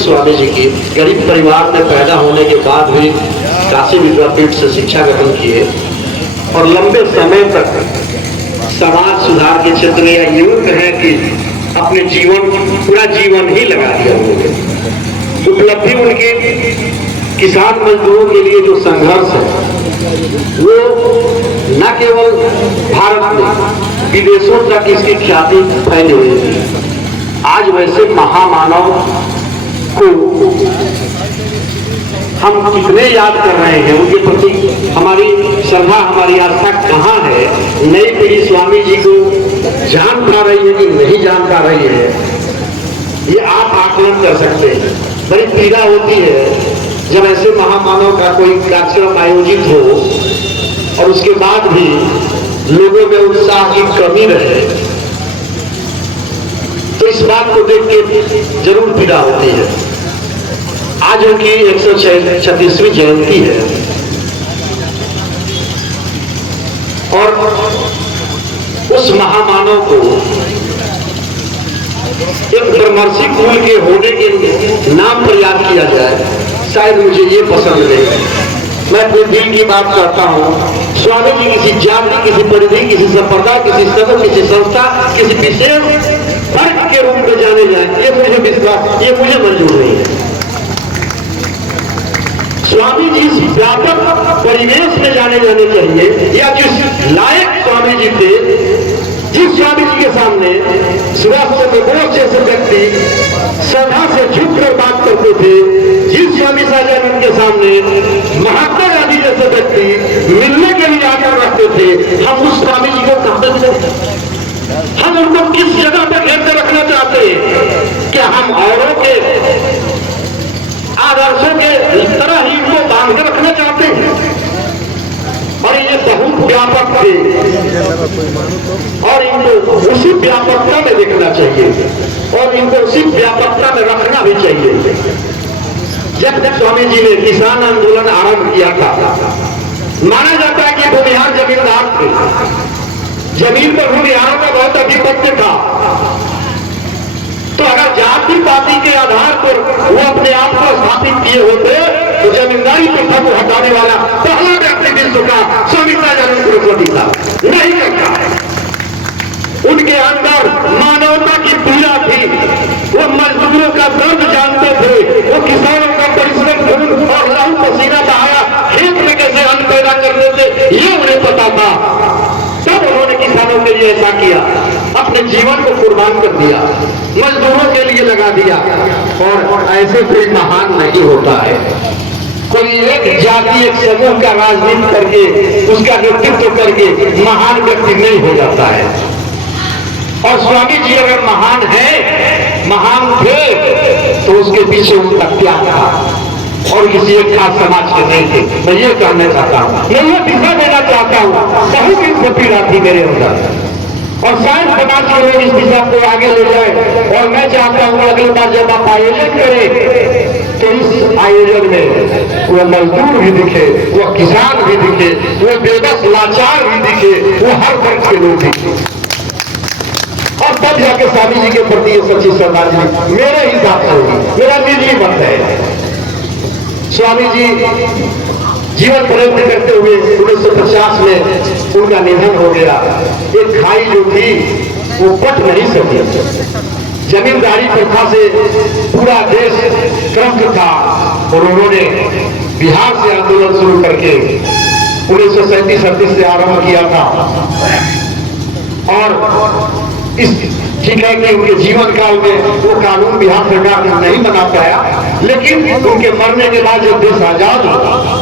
स्वामी जी की गरीब परिवार में पैदा होने के बाद भी काशी विद्यापीठ से शिक्षा ग्रहण किए और लंबे समय तक समाज सुधार के क्षेत्र में, या यूं कहें कि अपने जीवन, पूरा जीवन ही लगा दिया उन्होंने। उपलब्धि उनके किसान मजदूरों के लिए जो संघर्ष है वो न केवल भारत में, विदेशों तक इसकी ख्याति फैली हुई थी। आज वैसे महामानव को हम कितने याद कर रहे हैं, उनके प्रति हमारी श्रद्धा, हमारी आस्था कहाँ है। नई पीढ़ी स्वामी जी को जान पा रही है कि नहीं जान पा रही है, ये आप आकलन कर सकते हैं। बड़ी पीड़ा होती है जब ऐसे महामानव का कोई कार्यक्रम आयोजित हो और उसके बाद भी लोगों में उत्साह की कमी रहे, तो इस बात को देख के जरूर पीड़ा होती है। आज उनकी 136वीं जयंती है और उस महामानव को एक ब्रह्मर्षि कुल के होने के नाम पर याद किया जाए, शायद मुझे ये पसंद नहीं। मैं अपने दिल की बात करता हूँ। स्वामी जी किसी जाति, किसी परिधि, किसी संप्रदाय, किसी समूह, किसी संस्था, किसी विशेष वर्ग के रूप में जाने जाए, ये मुझे विश्वास, ये मुझे मंजूर नहीं है। स्वामी जी इस व्यापक परिवेश में जाने चाहिए, या जिस लायक स्वामी जी थे, जिस स्वामी जी के सामने सुभाष चंद्र बोस जैसे व्यक्ति श्रद्धा से झुककर बात करते थे, जिस स्वामी साहब के सामने महात्मा गांधी जैसे व्यक्ति मिलने के लिए आकर रखते थे, हम उस स्वामी जी को कहां से, हम उनको किस जगह पर घेर कर रखना चाहते हैं? क्या हम औरों के आदर्शों के तरह ही इनको बांध कर रखना चाहते हैं? और ये बहुत व्यापक थे और इनको उसी व्यापकता में देखना चाहिए और इनको उसी व्यापकता में रखना भी चाहिए। जब स्वामी जी ने किसान आंदोलन आरंभ किया था, माना जाता है कि भूमिहार जमींदार थे, जमीन पर भूमिहारों का बहुत आधिपत्य था। तो अगर जाति पाति के आधार पर वो अपने आप को स्थापित किए होते तो जमींदारी प्रथा को हटाने वाला पहला व्यक्ति विश्व का स्वामी दयानंद सरस्वती था। नहीं करता। उनके अंदर मानवता की पीड़ा थी, वो मजदूरों का दर्द जानते थे, वो किसानों का परिश्रम, खून और लहू पसीना बहाया खेत में कैसे अन्न पैदा करते थे ये उन्हें पता था। तब उन्होंने किसानों के लिए ऐसा किया, अपने जीवन को कुर्बान कर दिया, मजदूरों के लिए लगा दिया। और ऐसे कोई महान नहीं होता है। कोई एक जाति, एक समूह का राजनीति करके, उसका नेतृत्व करके महान व्यक्ति नहीं हो जाता है। और स्वामी जी अगर महान है, महान थे, तो उसके पीछे उनका त्याग था और किसी एक खास समाज के नहीं थे। मैं ये कहना चाहता हूँ, मैं ये दिखा देना चाहता हूँ, बहुत दिन पीड़ा थी मेरे अंदर और शायद समाज के लोग इस दिशा को आगे ले जाए। और मैं चाहता हूँ अगली बार जब आप आयोजन करें तो इस आयोजन में वो मजदूर भी दिखे, वो किसान भी दिखे, वो बेबस लाचार भी दिखे, वो हर वर्ग के लोग दिखे। और तब जाके स्वामी जी के प्रति ये सच्ची श्रद्धांजलि मेरे हिसाब से होगी, मेरा निजी मत है। स्वामी जी जीवन प्रयत्न करते हुए 1950 में उनका निधन हो गया। एक खाई जो थी वो पट नहीं सकी। जमींदारी प्रथा से पूरा देश त्रस्त था और उन्होंने बिहार से आंदोलन शुरू करके 1937-38 से आरंभ किया था। और इस ठीक है कि उनके जीवन काल में वो कानून बिहार सरकार ने नहीं बना पाया, लेकिन उनके मरने के बाद जब देश आजाद हुआ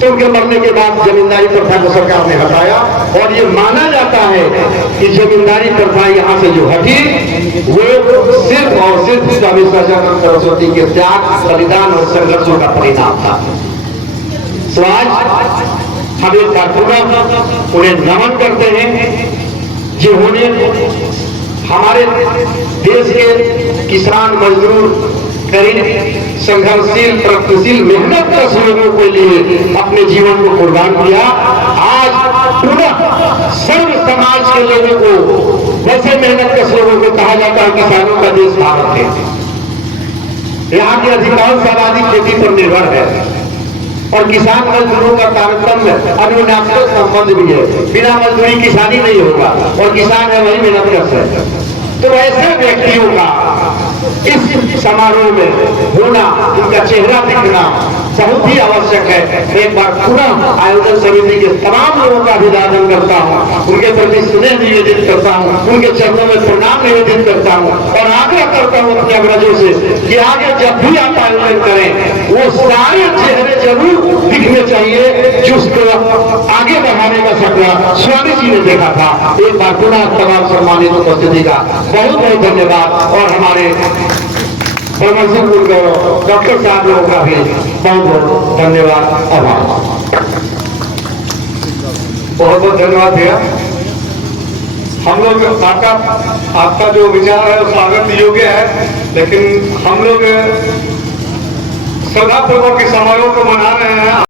तो उनके मरने के बाद जमींदारी प्रथा को सरकार ने हटाया। और ये माना जाता है कि जमींदारी प्रथा यहाँ से जो हटी वो सिर्फ और सिर्फ स्वामी सच्चिदानंद सरस्वती के त्याग, बलिदान और संघर्षों का परिणाम था। तो आज हम एक बार पुनः उन्हें नमन करते हैं जिन्होंने हमारे देश के किसान, मजदूर, गरीब, संघर्षशील, प्रगतिशील, मेहनत लोगों के लिए अपने जीवन को कुर्बान किया। आज पुनः सर्व समाज के लोगों को, वैसे मेहनत लोगों को कहा जाता है किसानों का देश भारत है, यहाँ की अधिकांश आबादी खेती पर निर्भर है और किसान मजदूरों का तारतम्य अन्योन्यात्मक संबंध भी है। बिना मजदूरी किसानी नहीं होगा और किसान है वही मेहनत कर सकते। तो ऐसे व्यक्तियों का इस समारोह में होना, उनका चेहरा दिखना बहुत ही आवश्यक है। एक बार पुनः आयोजन समिति के तमाम लोगों का अभिवादन करता हूँ, उनके प्रति स्नेह निवेदित करता हूँ, उनके चरणों में प्रणाम निवेदित करता हूँ और आग्रह करता हूँ अपने अग्रजों से कि आगे जब भी आप आयोजन करें वो सारे चेहरे जरूर दिखने चाहिए जिसको आगे बढ़ाने का सपना स्वामी जी ने देखा था। एक बार पुनः तमाम सम्मानित उपस्थिति का बहुत बहुत धन्यवाद और हमारे डॉक्टर साहब लोगों का भी बहुत बहुत धन्यवाद, आभार। बहुत बहुत धन्यवाद भैया। हम लोग आपका जो विचार है वो स्वागत योग्य है, लेकिन हम लोग श्रद्धापूर्वक इस समारोह को मना